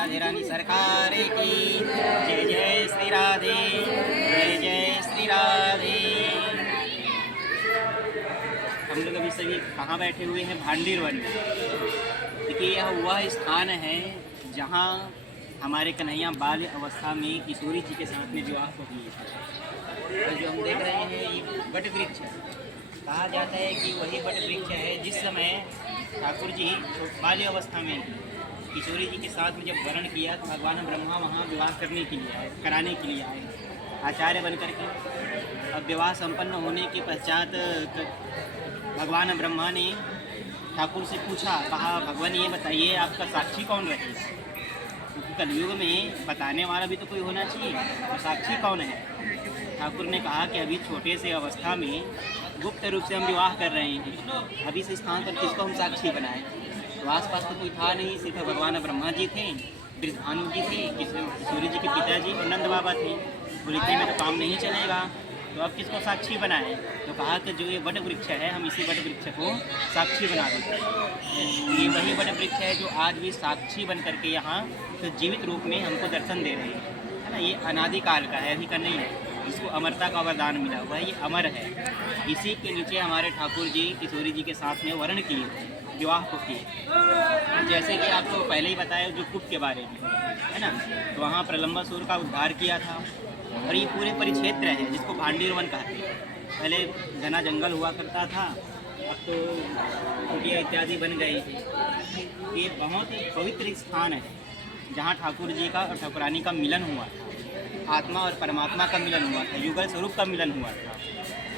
राधे रानी सरकार की जय। जय श्री राधे, जय जय श्री राधे। हम लोग अभी सभी कहाँ बैठे हुए हैं? भांडीर वन में। देखिए यह वह स्थान है जहाँ हमारे कन्हैया बाल्य अवस्था में किशोरी जी के साथ में विवाह को किए थे। और जो हम देख रहे हैं ये वट वृक्ष है। कहा जाता है कि वही वट वृक्ष है जिस समय ठाकुर जी बाल्य अवस्था में किशोरी जी के साथ में जब वर्ण किया तो भगवान ब्रह्मा वहाँ विवाह करने के लिए आए, कराने के लिए आए आचार्य बन करके। अब विवाह संपन्न होने के पश्चात भगवान ब्रह्मा ने ठाकुर से पूछा, कहा भगवान ये बताइए आपका साक्षी कौन रहेगा? क्योंकि कलयुग में बताने वाला भी तो कोई होना चाहिए, तो साक्षी कौन है? ठाकुर ने कहा कि अभी छोटे से अवस्था में गुप्त रूप से हम विवाह कर रहे हैं, अभी इस स्थान पर किसको हम साक्षी बनाएं? तो आसपास तो कोई था नहीं, सिर्फ भगवान ब्रह्मा जी थे, बृजभानु जी थे, किशोरी जी के पिताजी और नंद बाबा थे। बोले इतने में तो काम नहीं चलेगा, तो अब किसको साक्षी बनाएं? तो कहा कि जो ये वट वृक्ष है हम इसी वट वृक्ष को साक्षी बना देते हैं। ये वही वट वृक्ष है जो आज भी साक्षी बन करके यहाँ तो जीवित रूप में हमको दर्शन दे रहे हैं, है ना। ये अनादिकाल का है, अभी का नहीं है, इसको अमरता का वरदान मिला हुआ है, ये अमर है। इसी के नीचे हमारे ठाकुर जी किशोरी जी के साथ में वर्ण किए थे, विवाह को किए। जैसे कि आपको पहले ही बताया जो कुप के बारे में, है ना, तो वहाँ प्रलंबासुर का उद्धार किया था। और ये पूरे परिक्षेत्र है जिसको भांडीर वन कहते हैं। पहले घना जंगल हुआ करता था, अब तो कुटिया इत्यादि बन गई थी। ये बहुत ही पवित्र स्थान है जहाँ ठाकुर जी का और ठाकुरानी का मिलन हुआ था, आत्मा और परमात्मा का मिलन हुआ था, युगल स्वरूप का मिलन हुआ था।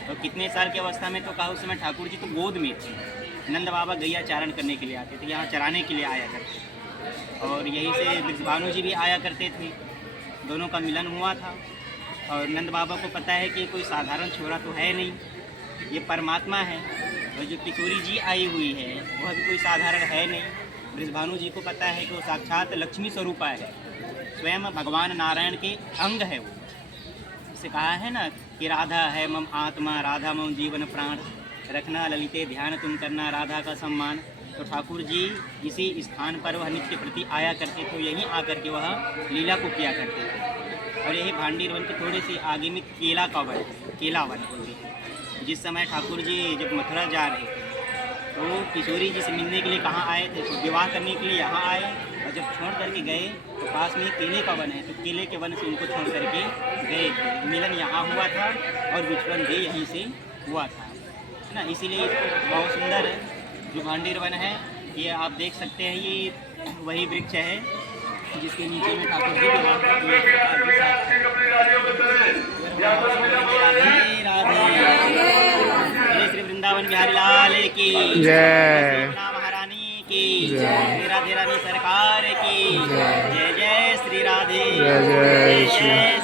तो कितने साल की अवस्था में, तो कहा उस समय ठाकुर जी तो गोद में थे। नंद बाबा गैया चारण करने के लिए आते थे, यहाँ चराने के लिए आया करते, और यहीं से बृजभानु जी भी आया करते थे। दोनों का मिलन हुआ था। और नंद बाबा को पता है कि कोई साधारण छोरा तो है नहीं, ये परमात्मा है। और जो किशोरी जी आई हुई है वह भी कोई साधारण है नहीं। बृजभानु जी को पता है कि वो साक्षात लक्ष्मी स्वरूपा है, स्वयं भगवान नारायण के अंग है वो। इसे कहा है ना कि राधा है मम आत्मा, राधा मम जीवन प्राण, रखना ललिते ध्यान तुम करना राधा का सम्मान। तो ठाकुर जी इसी स्थान पर वह नित्य प्रति आया करते थे, यहीं आकर के वह लीला को किया करते थे। और यही भांडीर वन के थोड़े से आगे में केला का वन, केला वन बोलते हैं। जिस समय ठाकुर जी जब मथुरा जा रहे थे तो किशोरी जी से मिलने के लिए कहाँ आए थे? तो विवाह करने के लिए यहाँ आए, और जब छोड़ करके गए तो पास में केले का वन है, तो केले के वन से उनको छोड़ करके गए थे। मिलन यहाँ हुआ था और विचरण भी यहीं से हुआ था, है ना। इसीलिए इसको बहुत सुंदर है जो भांडीर वन है। ये आप देख सकते हैं, ये वही वृक्ष है जिसके नीचे में ठाकुर जी विवाह किए थे। श्री वृंदावन बिहारी लाल की जय, महारानी की जय, राधे रानी सरकार की जय। जय श्री राधे, जय जय